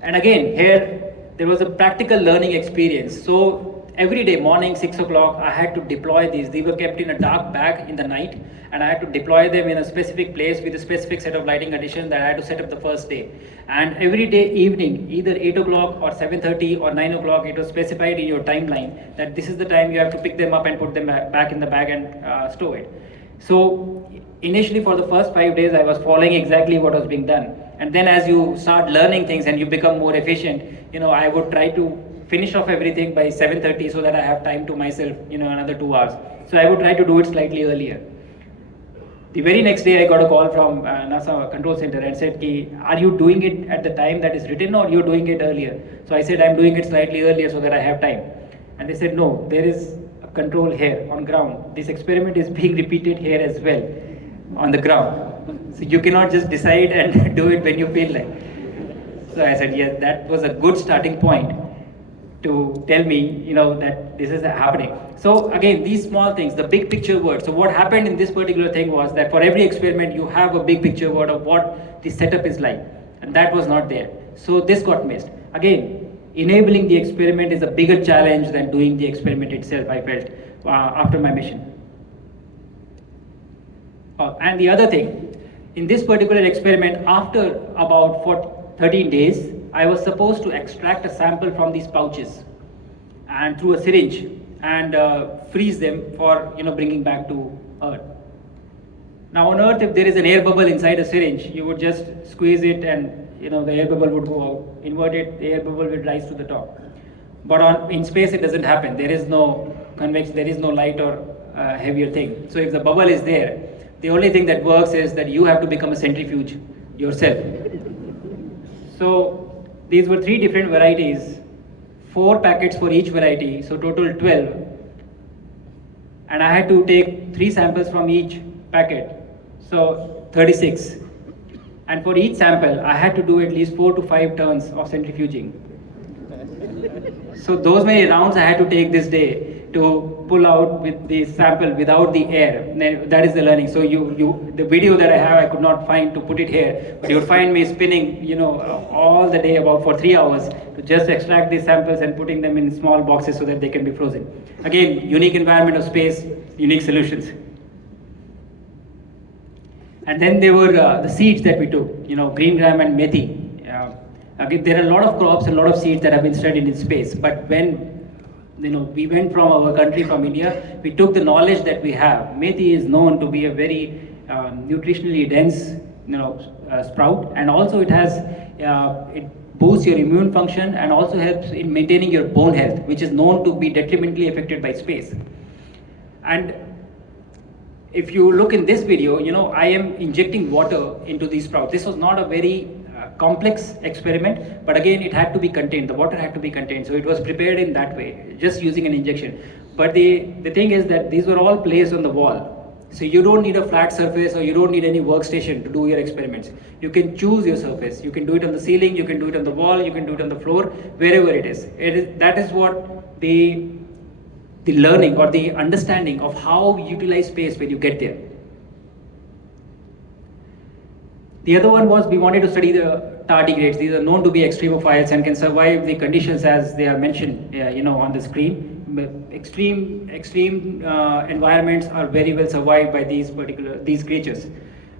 And again, here there was a practical learning experience. So every day morning 6 o'clock, I had to deploy these. They were kept in a dark bag in the night, and I had to deploy them in a specific place with a specific set of lighting conditions that I had to set up the first day. And every day evening, either 8 o'clock or 7:30 or 9 o'clock, it was specified in your timeline that this is the time you have to pick them up and put them back in the bag and store it. So initially for the first 5 days, I was following exactly what was being done. And then as you start learning things and you become more efficient, I would try to finish off everything by 7:30 so that I have time to myself, another 2 hours. So I would try to do it slightly earlier. The very next day, I got a call from NASA Control Center and said, are you doing it at the time that is written, or you're doing it earlier? So I said, I'm doing it slightly earlier so that I have time. And they said, no, there is a control here on ground. This experiment is being repeated here as well on the ground. So you cannot just decide and do it when you feel like. So I said, yes, that was a good starting point to tell me, that this is happening. So again, these small things, the big picture word. So what happened in this particular thing was that for every experiment, you have a big picture word of what the setup is like, and that was not there. So this got missed. Again, enabling the experiment is a bigger challenge than doing the experiment itself, I felt, after my mission. And the other thing, in this particular experiment, after about 13 days, I was supposed to extract a sample from these pouches and through a syringe and freeze them for bringing back to Earth. Now on Earth, if there is an air bubble inside a syringe, you would just squeeze it and the air bubble would go out. Invert it, the air bubble would rise to the top. But in space, it doesn't happen. There is no convection, there is no light or heavier thing. So if the bubble is there, the only thing that works is that you have to become a centrifuge yourself. So these were 3 different varieties, 4 packets for each variety, so total 12. And I had to take 3 samples from each packet, so 36. And for each sample, I had to do at least 4 to 5 turns of centrifuging. So those many rounds I had to take this day to pull out with the sample without the air. That is the learning. So the video that I have, I could not find to put it here, but you would find me spinning, all the day about for 3 hours to just extract these samples and putting them in small boxes so that they can be frozen. Again, unique environment of space, unique solutions. And then there were the seeds that we took, green gram and methi. Again, there are a lot of crops and a lot of seeds that have been studied in space, but when we went from our country, from India, we took the knowledge that we have. Methi is known to be a very nutritionally dense, sprout, and also it boosts your immune function and also helps in maintaining your bone health, which is known to be detrimentally affected by space. And if you look in this video, I am injecting water into these sprouts. This was not a very complex experiment, but again, it had to be contained. The water had to be contained, so it was prepared in that way, just using an injection. But the thing is that these were all placed on the wall, so you don't need a flat surface or you don't need any workstation to do your experiments. You can choose your surface. You can do it on the ceiling, you can do it on the wall, you can do it on the floor, wherever it is. That is what the learning or the understanding of how you utilize space when you get there. The other one was we wanted to study the tardigrades. These are known to be extremophiles and can survive the conditions as they are mentioned, on the screen. Extreme environments are very well survived by these creatures.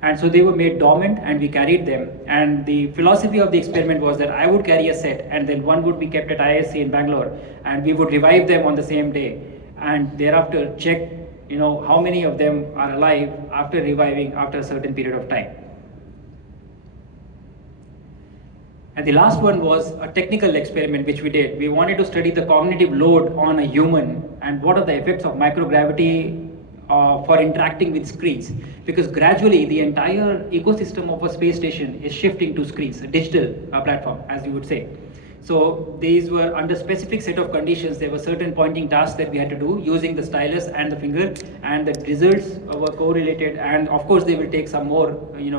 And so they were made dormant and we carried them. And the philosophy of the experiment was that I would carry a set and then one would be kept at ISC in Bangalore and we would revive them on the same day and thereafter check, how many of them are alive after reviving after a certain period of time. And the last one was a technical experiment which we did. We wanted to study the cognitive load on a human and what are the effects of microgravity for interacting with screens. Because gradually the entire ecosystem of a space station is shifting to screens, a digital platform, as you would say. So these were under specific set of conditions. There were certain pointing tasks that we had to do using the stylus and the finger, and the results were correlated. And of course, they will take some more,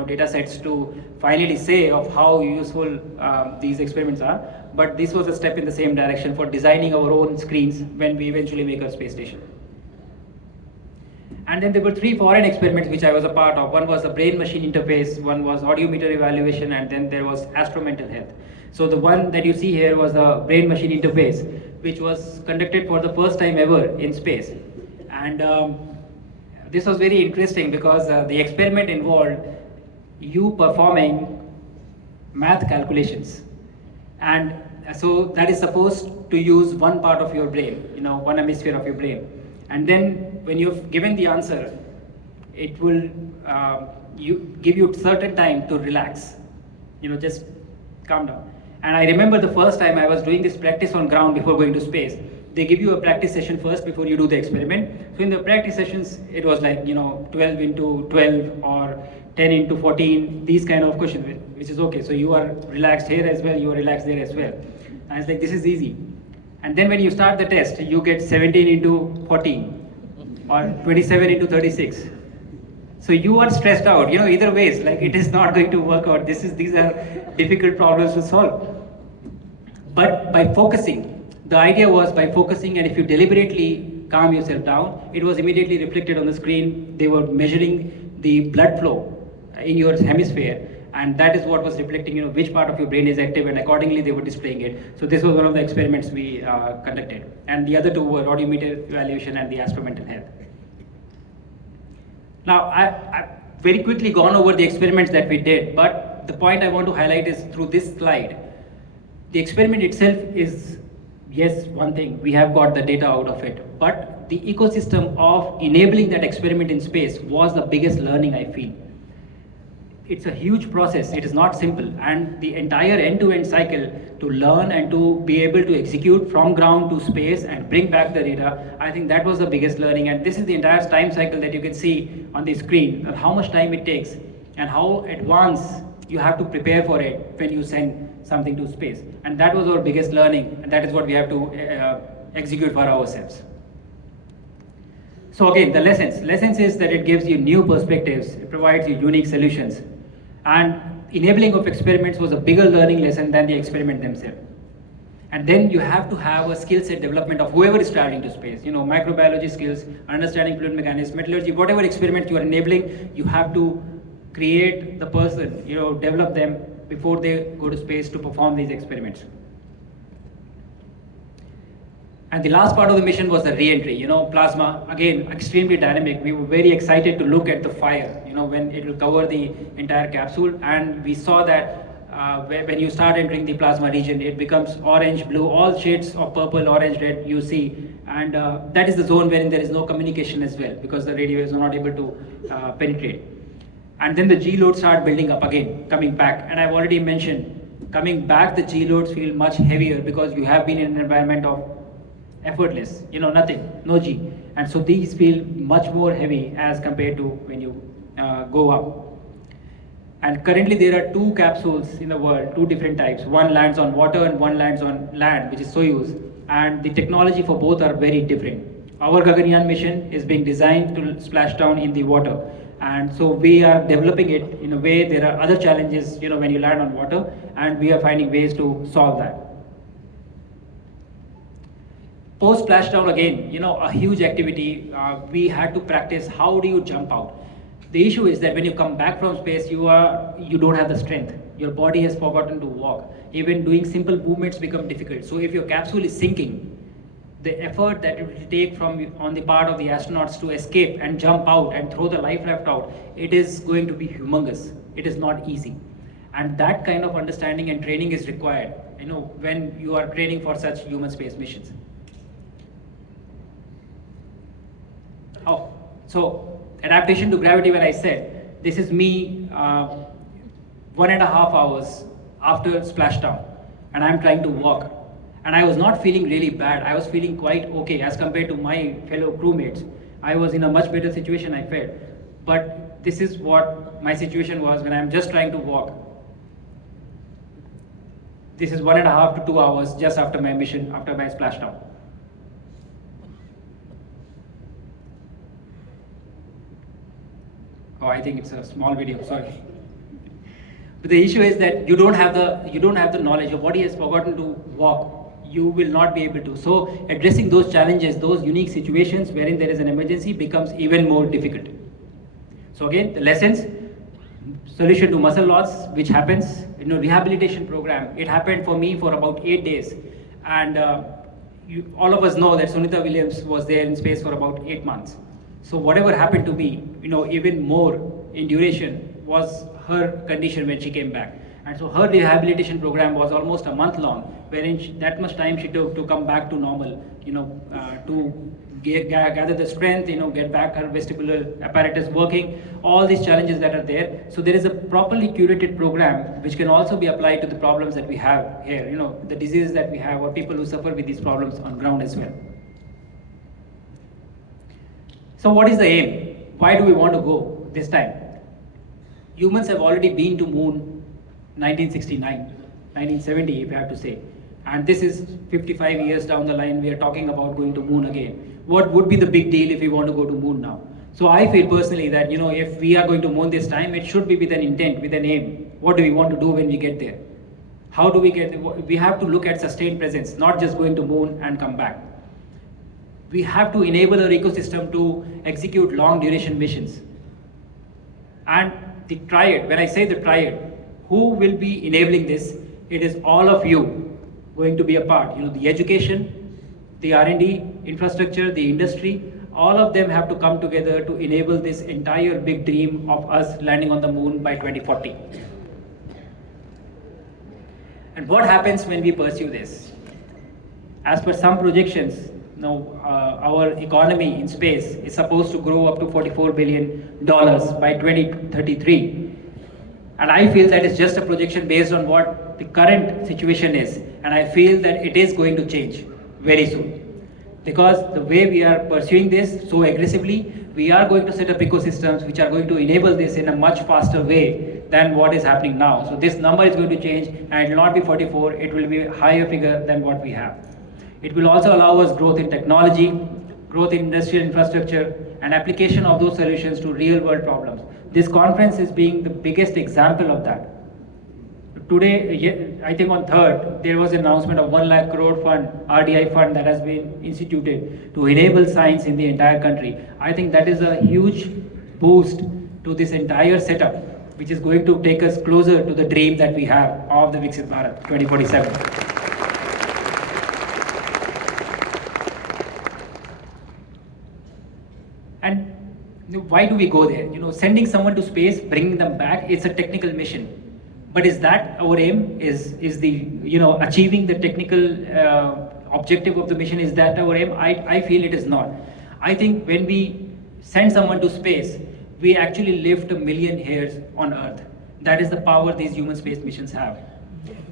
data sets to finally say of how useful these experiments are. But this was a step in the same direction for designing our own screens when we eventually make our space station. And then there were 3 foreign experiments which I was a part of. One was the brain-machine interface, one was audiometer evaluation, and then there was astro-mental health. So the one that you see here was the brain-machine interface, which was conducted for the first time ever in space. And this was very interesting because the experiment involved you performing math calculations. And so that is supposed to use one part of your brain, one hemisphere of your brain. And then when you've given the answer, it will give you certain time to relax, just calm down. And I remember the first time I was doing this practice on ground before going to space. They give you a practice session first before you do the experiment. So in the practice sessions, it was like, 12 into 12 or 10 into 14, these kind of questions, which is okay. So you are relaxed here as well, you are relaxed there as well. And it's like, this is easy. And then when you start the test, you get 17 into 14 or 27 into 36. So you are stressed out, either ways, like it is not going to work out. These are difficult problems to solve. But by focusing, the idea was by focusing, and if you deliberately calm yourself down, it was immediately reflected on the screen. They were measuring the blood flow in your hemisphere, and that is what was reflecting, which part of your brain is active, and accordingly they were displaying it. So this was one of the experiments we conducted. And the other 2 were audiometer evaluation and the astro-mental health. Now, I've very quickly gone over the experiments that we did, but the point I want to highlight is through this slide. The experiment itself is, yes, one thing, we have got the data out of it, but the ecosystem of enabling that experiment in space was the biggest learning I feel. It's a huge process, it is not simple, and the entire end-to-end cycle to learn and to be able to execute from ground to space and bring back the data, I think that was the biggest learning. And this is the entire time cycle that you can see on the screen, how much time it takes and how advanced you have to prepare for it when you send something to space. And that was our biggest learning, and that is what we have to execute for ourselves. So again, the lessons is that it gives you new perspectives, it provides you unique solutions. And enabling of experiments was a bigger learning lesson than the experiment themselves. And then you have to have a skill set development of whoever is traveling to space. Microbiology skills, understanding fluid mechanics, metallurgy, whatever experiment you are enabling, you have to create the person, develop them before they go to space to perform these experiments. And the last part of the mission was the re-entry. Plasma, again, extremely dynamic. We were very excited to look at the fire, when it will cover the entire capsule. And we saw that when you start entering the plasma region, it becomes orange, blue, all shades of purple, orange, red you see. And that is the zone wherein there is no communication as well, because the radio is not able to penetrate. And then the G loads start building up again, coming back. And I've already mentioned, coming back, the G loads feel much heavier because you have been in an environment of effortless, nothing, no G. And so these feel much more heavy as compared to when you go up. And currently there are 2 capsules in the world, 2 different types. One lands on water and one lands on land, which is Soyuz. And the technology for both are very different. Our Gaganyaan mission is being designed to splash down in the water. And so we are developing it in a way. There are other challenges, when you land on water, and we are finding ways to solve that. Post splashdown again, a huge activity. We had to practice how do you jump out. The issue is that when you come back from space, you don't have the strength. Your body has forgotten to walk. Even doing simple movements become difficult. So if your capsule is sinking, the effort that it will take on the part of the astronauts to escape and jump out and throw the life raft out, it is going to be humongous. It is not easy. And that kind of understanding and training is required, when you are training for such human space missions. So adaptation to gravity, when I said, this is me 1.5 hours after splashdown, and I'm trying to walk. And I was not feeling really bad. I was feeling quite okay as compared to my fellow crewmates. I was in a much better situation, I felt. But this is what my situation was when I'm just trying to walk. This is 1.5 to 2 hours just after my mission, after my splashdown. Oh, I think it's a small video, sorry. But the issue is that you don't have the knowledge. Your body has forgotten to walk. You will not be able to. So addressing those challenges, those unique situations wherein there is an emergency becomes even more difficult. So again, the lessons, solution to muscle loss, which happens, rehabilitation program. It happened for me for about 8 days. And all of us know that Sunita Williams was there in space for about 8 months. So whatever happened to me, even more in duration was her condition when she came back. And so her rehabilitation program was almost a month long, wherein that much time she took to come back to normal, to gather the strength, get back her vestibular apparatus working, all these challenges that are there. So there is a properly curated program which can also be applied to the problems that we have here, the diseases that we have, or people who suffer with these problems on ground as well. So what is the aim? Why do we want to go this time? Humans have already been to moon 1969, 1970 if I have to say. And this is 55 years down the line, we are talking about going to moon again. What would be the big deal if we want to go to moon now? So I feel personally that, if we are going to moon this time, it should be with an intent, with an aim. What do we want to do when we get there? How do we get there? We have to look at sustained presence, not just going to moon and come back. We have to enable our ecosystem to execute long duration missions. And the triad, when I say the triad, who will be enabling this? It is all of you going to be a part. The education, the R&D, infrastructure, the industry, all of them have to come together to enable this entire big dream of us landing on the moon by 2040. And what happens when we pursue this? As per some projections, our economy in space is supposed to grow up to $44 billion by 2033. And I feel that is just a projection based on what the current situation is. And I feel that it is going to change very soon. Because the way we are pursuing this so aggressively, we are going to set up ecosystems which are going to enable this in a much faster way than what is happening now. So this number is going to change, and it will not be 44, it will be a higher figure than what we have. It will also allow us growth in technology, growth in industrial infrastructure, and application of those solutions to real world problems. This conference is being the biggest example of that. Today, I think on 3rd, there was an announcement of 1 lakh crore fund, RDI fund that has been instituted to enable science in the entire country. I think that is a huge boost to this entire setup, which is going to take us closer to the dream that we have of the Viksit Bharat 2047. And why do we go there? Sending someone to space, bringing them back, it's a technical mission. But is that our aim? Is the achieving the technical objective of the mission? Is that our aim? I feel it is not. I think when we send someone to space, we actually lift 1 million hairs on Earth. That is the power these human space missions have.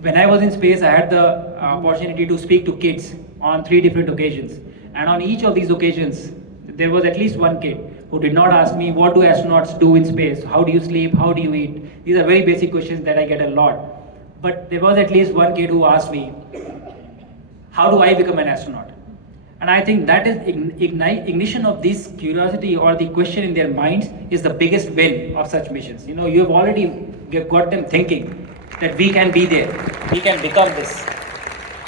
When I was in space, I had the opportunity to speak to kids on 3 different occasions, and on each of these occasions, there was at least one kid who did not ask me, what do astronauts do in space? How do you sleep? How do you eat? These are very basic questions that I get a lot. But there was at least one kid who asked me, how do I become an astronaut? And I think that is ignition of this curiosity or the question in their minds is the biggest win of such missions. You have already got them thinking that we can be there, we can become this.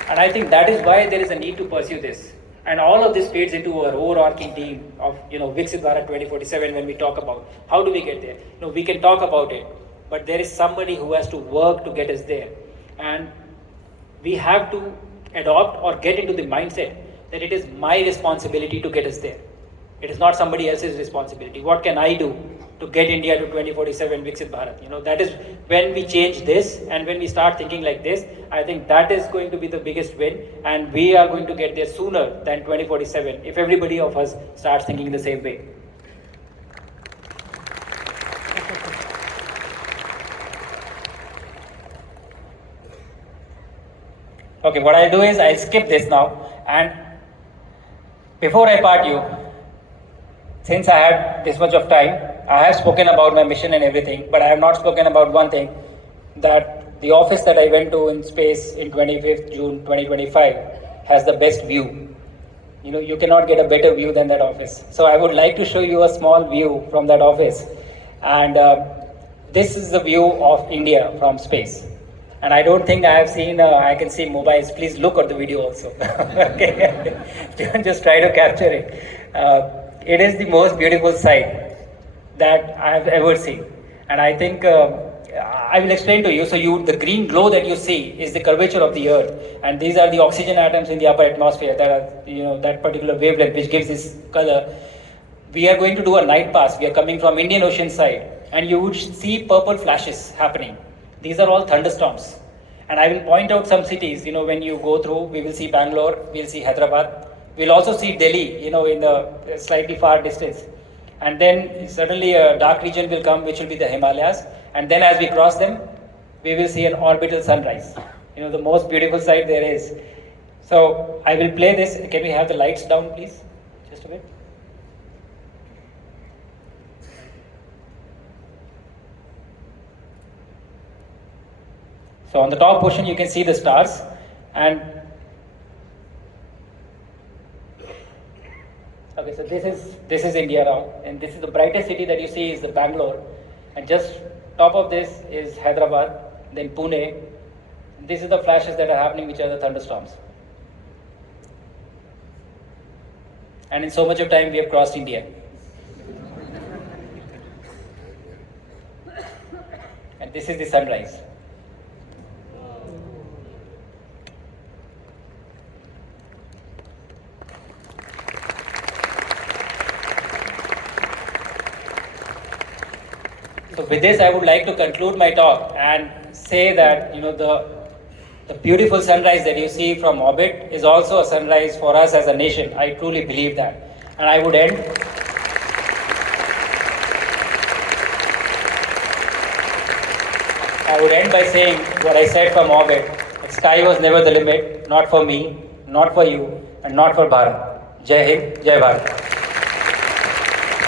And I think that is why there is a need to pursue this. And all of this feeds into our overarching theme of Viksit Bharat 2047 when we talk about how do we get there. We can talk about it, but there is somebody who has to work to get us there. And we have to adopt or get into the mindset that it is my responsibility to get us there. It is not somebody else's responsibility. What can I do to get India to 2047 Viksit Bharat? That is when we change this, and when we start thinking like this, I think that is going to be the biggest win, and we are going to get there sooner than 2047 if everybody of us starts thinking the same way. Okay, what I'll do is I'll skip this now, and before I part you, since I had this much of time, I have spoken about my mission and everything, but I have not spoken about one thing, that the office that I went to in space in 25th June 2025 has the best view. You cannot get a better view than that office. So I would like to show you a small view from that office. And this is the view of India from space. And I don't think I have seen, I can see mobiles. Please look at the video also. Okay, just try to capture it. It is the most beautiful sight that I have ever seen. And I think I will explain to you. So the green glow that you see is the curvature of the Earth, and these are the oxygen atoms in the upper atmosphere that are that particular wavelength which gives this color. We are going to do a night pass. We are coming from Indian Ocean side, and you would see purple flashes happening. These are all thunderstorms. And I will point out some cities. When you go through, we will see Bangalore, we'll see Hyderabad. We'll also see Delhi, in the slightly far distance. And then suddenly a dark region will come, which will be the Himalayas. And then as we cross them, we will see an orbital sunrise. The most beautiful sight there is. So I will play this. Can we have the lights down, please? Just a bit. So on the top portion, you can see the stars. And okay, so this is India now, and this is the brightest city that you see is the Bangalore, and just top of this is Hyderabad, then Pune. This is the flashes that are happening, which are the thunderstorms. And in so much of time, we have crossed India. And this is the sunrise. So with this, I would like to conclude my talk and say that the beautiful sunrise that you see from orbit is also a sunrise for us as a nation. I truly believe that. And I would end by saying what I said from orbit. The sky was never the limit, not for me, not for you, and not for Bharat. Jai Hind, Jai Bharat.